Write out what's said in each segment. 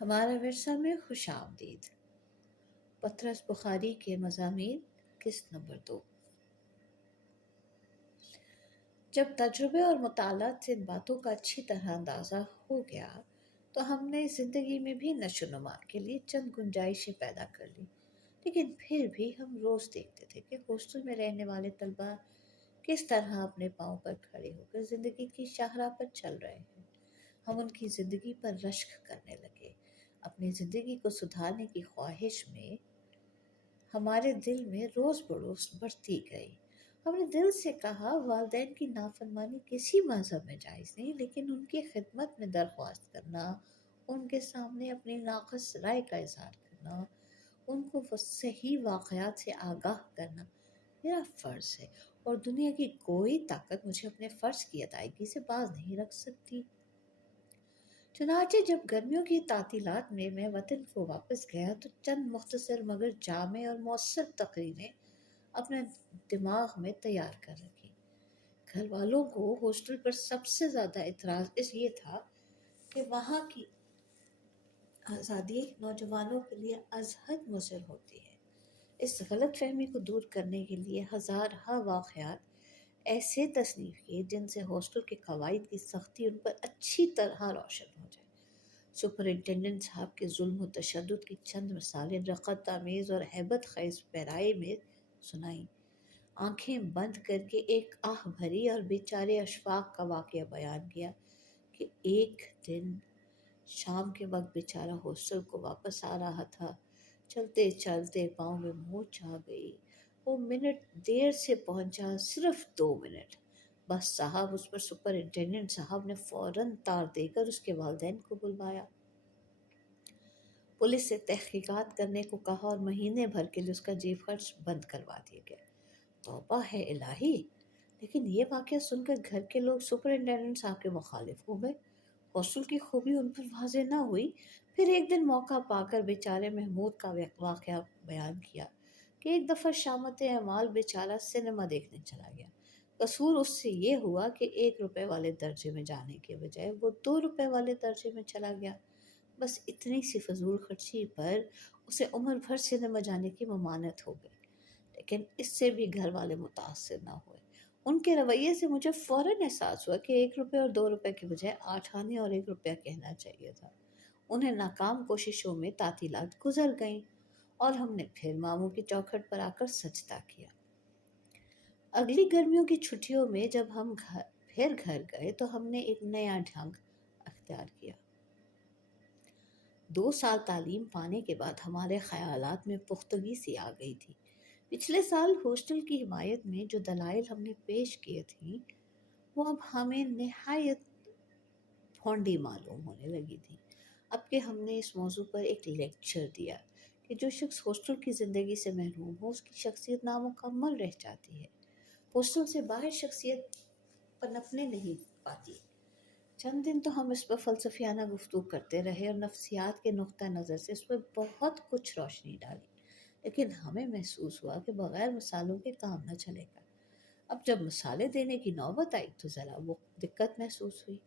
ہمارا ورثہ میں خوش آمدید۔ پطرس بخاری کے مضامین، قسط نمبر 2۔ جب تجربے اور مطالعات سے ان باتوں کا اچھی طرح اندازہ ہو گیا تو ہم نے زندگی میں بھی نشو و نما کے لیے چند گنجائشیں پیدا کر لی، لیکن پھر بھی ہم روز دیکھتے تھے کہ ہاسٹل میں رہنے والے طلباء کس طرح اپنے پاؤں پر کھڑے ہو کر زندگی کی شاہراہ پر چل رہے ہیں۔ ہم ان کی زندگی پر رشک کرنے لگے۔ اپنی زندگی کو سدھارنے کی خواہش میں ہمارے دل میں روز بروز بڑھتی گئی۔ ہم نے دل سے کہا والدین کی نافرمانی کسی مذہب میں جائز نہیں، لیکن ان کی خدمت میں درخواست کرنا، ان کے سامنے اپنی ناقص رائے کا اظہار کرنا، ان کو صحیح واقعات سے آگاہ کرنا میرا فرض ہے، اور دنیا کی کوئی طاقت مجھے اپنے فرض کی ادائیگی سے باز نہیں رکھ سکتی۔ چنانچہ جب گرمیوں کی تعطیلات میں میں وطن کو واپس گیا تو چند مختصر مگر جامع اور مؤثر تقریریں اپنے دماغ میں تیار کر رکھی۔ گھر والوں کو ہاسٹل پر سب سے زیادہ اعتراض اس یہ تھا کہ وہاں کی آزادی نوجوانوں کے لیے از حد مضر ہوتی ہے۔ اس غلط فہمی کو دور کرنے کے لیے ہزارہا واقعات ایسے تصنیف کیے جن سے ہاسٹل کے قواعد کی سختی ان پر اچھی طرح روشن ہو جائے۔ سپرنٹینڈنٹ صاحب کے ظلم و تشدد کی چند مثالیں رقت آمیز اور ہیبت خیز پیرائی میں سنائیں۔ آنکھیں بند کر کے ایک آہ بھری اور بیچارے اشفاق کا واقعہ بیان کیا کہ ایک دن شام کے وقت بیچارہ ہاسٹل کو واپس آ رہا تھا۔ چلتے چلتے پاؤں میں موچ آ گئی۔ وہ منٹ دیر سے پہنچا، صرف 2 منٹ۔ بس صاحب اس پر سپرنٹینڈنٹ صاحب نے فوراً تار دے کر اس کے والدین کو بلوایا، پولیس سے تحقیقات کرنے کو کہا اور مہینے بھر کے لیے اس کا جیب خرچ بند کروا دیا گیا۔ توبہ ہے الہی! لیکن یہ واقعہ سن کر گھر کے لوگ سپرنٹینڈنٹ صاحب کے مخالف ہو گئے۔ ہاسٹل کی خوبی ان پر واضح نہ ہوئی۔ پھر ایک دن موقع پا کر بیچارے محمود کا واقعہ بیان کیا کہ ایک دفعہ شامت اعمال بیچارہ سنیما دیکھنے چلا گیا۔ قصور اس سے یہ ہوا کہ 1 روپے والے درجے میں جانے کے بجائے وہ 2 روپے والے درجے میں چلا گیا۔ بس اتنی سی فضول خرچی پر اسے عمر بھر سنیما جانے کی ممانعت ہو گئی، لیکن اس سے بھی گھر والے متاثر نہ ہوئے۔ ان کے رویے سے مجھے فوراً احساس ہوا کہ 1 روپے اور 2 روپے کے بجائے 8 آنے اور 1 روپیہ کہنا چاہیے تھا۔ انہیں ناکام کوششوں میں تعطیلات گزر گئیں اور ہم نے پھر ماموں کی چوکھٹ پر آ کر سجدہ کیا۔ اگلی گرمیوں کی چھٹیوں میں جب ہم پھر گھر گئے تو ہم نے ایک نیا ڈھنگ اختیار کیا۔ 2 سال تعلیم پانے کے بعد ہمارے خیالات میں پختگی سی آ گئی تھی۔ پچھلے سال ہاسٹل کی حمایت میں جو دلائل ہم نے پیش کیے تھیں وہ اب ہمیں نہایت پھونڈی معلوم ہونے لگی تھی۔ اب کہ ہم نے اس موضوع پر ایک لیکچر دیا کہ جو شخص ہاسٹل کی زندگی سے محروم ہو اس کی شخصیت نامکمل رہ جاتی ہے۔ ہاسٹل سے باہر شخصیت پنپنے نہیں پاتی۔ چند دن تو ہم اس پر فلسفیانہ گفتگو کرتے رہے اور نفسیات کے نقطہ نظر سے اس پر بہت کچھ روشنی ڈالی، لیکن ہمیں محسوس ہوا کہ بغیر مثالوں کے کام نہ چلے گا۔ اب جب مثالیں دینے کی نوبت آئی تو ذرا وہ دقت محسوس ہوئی۔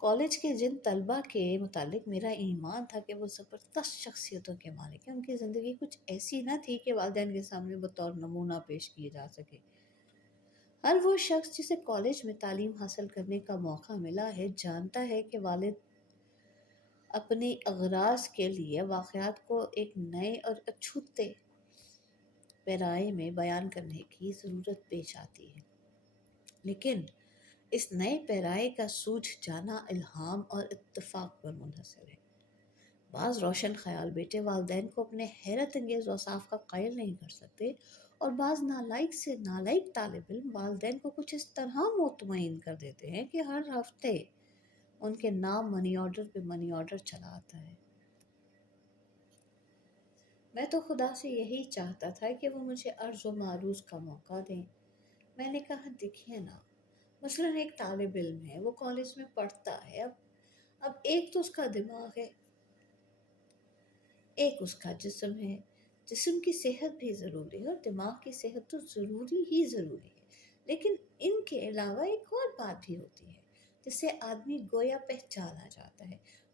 کالج کے جن طلباء کے متعلق میرا ایمان تھا کہ وہ زبردست شخصیتوں کے مالک ہیں، ان کی زندگی کچھ ایسی نہ تھی کہ والدین کے سامنے بطور نمونہ پیش کیے جا سکے۔ ہر وہ شخص جسے کالج میں تعلیم حاصل کرنے کا موقع ملا ہے جانتا ہے کہ والد اپنی اغراض کے لیے واقعات کو ایک نئے اور اچھوتے پیرائے میں بیان کرنے کی ضرورت پیش آتی ہے، لیکن اس نئے پیرائے کا سوجھ جانا الہام اور اتفاق پر منحصر ہے۔ بعض روشن خیال بیٹے والدین کو اپنے حیرت انگیز اوصاف کا قائل نہیں کر سکتے، اور بعض نالائق سے نالائق طالب علم والدین کو کچھ اس طرح مطمئن کر دیتے ہیں کہ ہر ہفتے ان کے نام منی آرڈر پہ منی آرڈر چلا آتا ہے۔ میں تو خدا سے یہی چاہتا تھا کہ وہ مجھے عرض و معروض کا موقع دیں۔ میں نے کہا دیکھیے نا، مثلاً ایک طالب علم ہے، وہ کالج میں پڑھتا ہے، اب ایک تو اس کا دماغ ہے، ایک اس کا جسم ہے۔ جسم کی صحت بھی ضروری ہے اور دماغ کی صحت تو ضروری ہی ضروری ہے، لیکن ان کے علاوہ ایک اور بات بھی ہوتی ہے جس سے آدمی گویا پہچانا جاتا ہے۔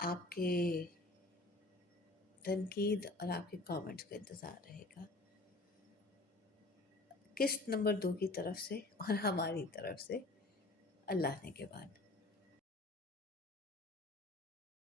آپ کے تنقید اور آپ کے کامنٹس کا انتظار رہے گا، قسط نمبر 2 کی طرف سے اور ہماری طرف سے، اللہ نے کے بعد۔